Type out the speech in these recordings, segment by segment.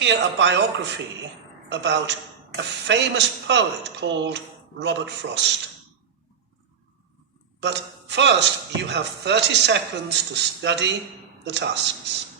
Hear a biography about a famous poet called Robert Frost. But first, you have 30 seconds to study the tasks.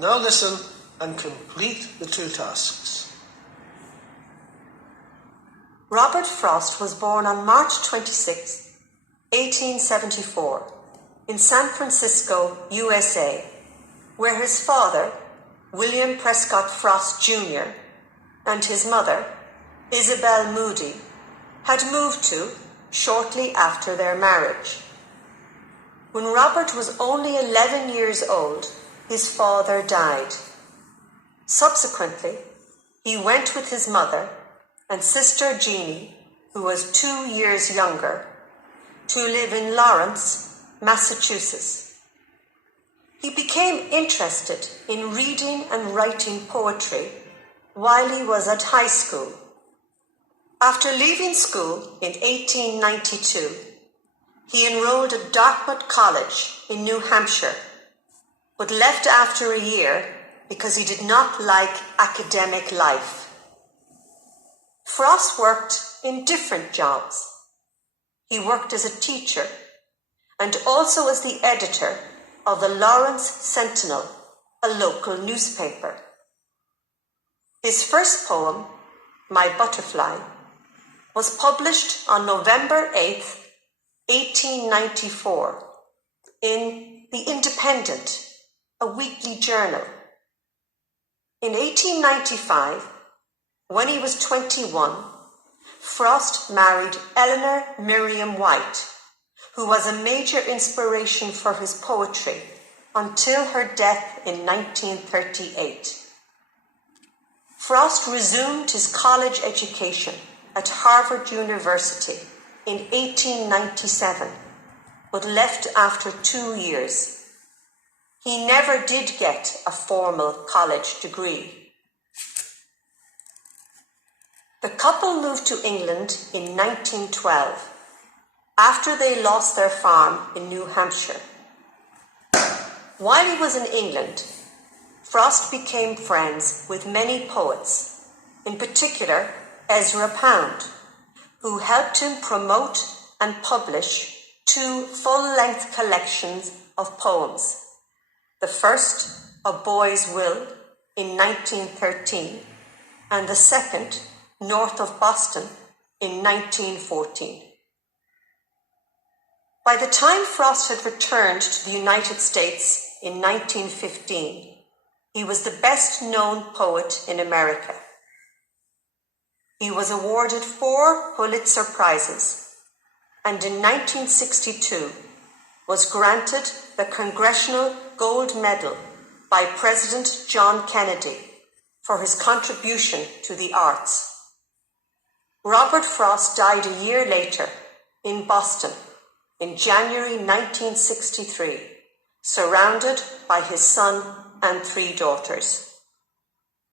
Now listen and complete the two tasks. Robert Frost was born on March 26, 1874, in San Francisco, USA, where his father, William Prescott Frost Jr., and his mother, Isabel Moody, had moved to shortly after their marriage. When Robert was only 11 years old, his father died. Subsequently, he went with his mother and sister Jeannie, who was 2 years younger, to live in Lawrence, Massachusetts. He became interested in reading and writing poetry while he was at high school. After leaving school in 1892, he enrolled at Dartmouth College in New Hampshire, but left after a year because he did not like academic life. Frost worked in different jobs. He worked as a teacher and also as the editor of the Lawrence Sentinel, a local newspaper. His first poem, My Butterfly, was published on November 8, 1894, in The Independent, a weekly journal. In 1895, when he was 21, Frost married Eleanor Miriam White, who was a major inspiration for his poetry until her death in 1938. Frost resumed his college education at Harvard University in 1897, but left after 2 years. He never did get a formal college degree. The couple moved to England in 1912, after they lost their farm in New Hampshire. While he was in England, Frost became friends with many poets, in particular Ezra Pound, who helped him promote and publish 2 full-length collections of poems. The first, A Boy's Will, in 1913, and the second, North of Boston, in 1914. By the time Frost had returned to the United States in 1915, he was the best-known poet in America. He was awarded 4 Pulitzer Prizes, and in 1962 was granted the Congressional Gold Medal by President John Kennedy for his contribution to the arts. Robert Frost died a year later in Boston in January 1963, surrounded by his son and 3 daughters.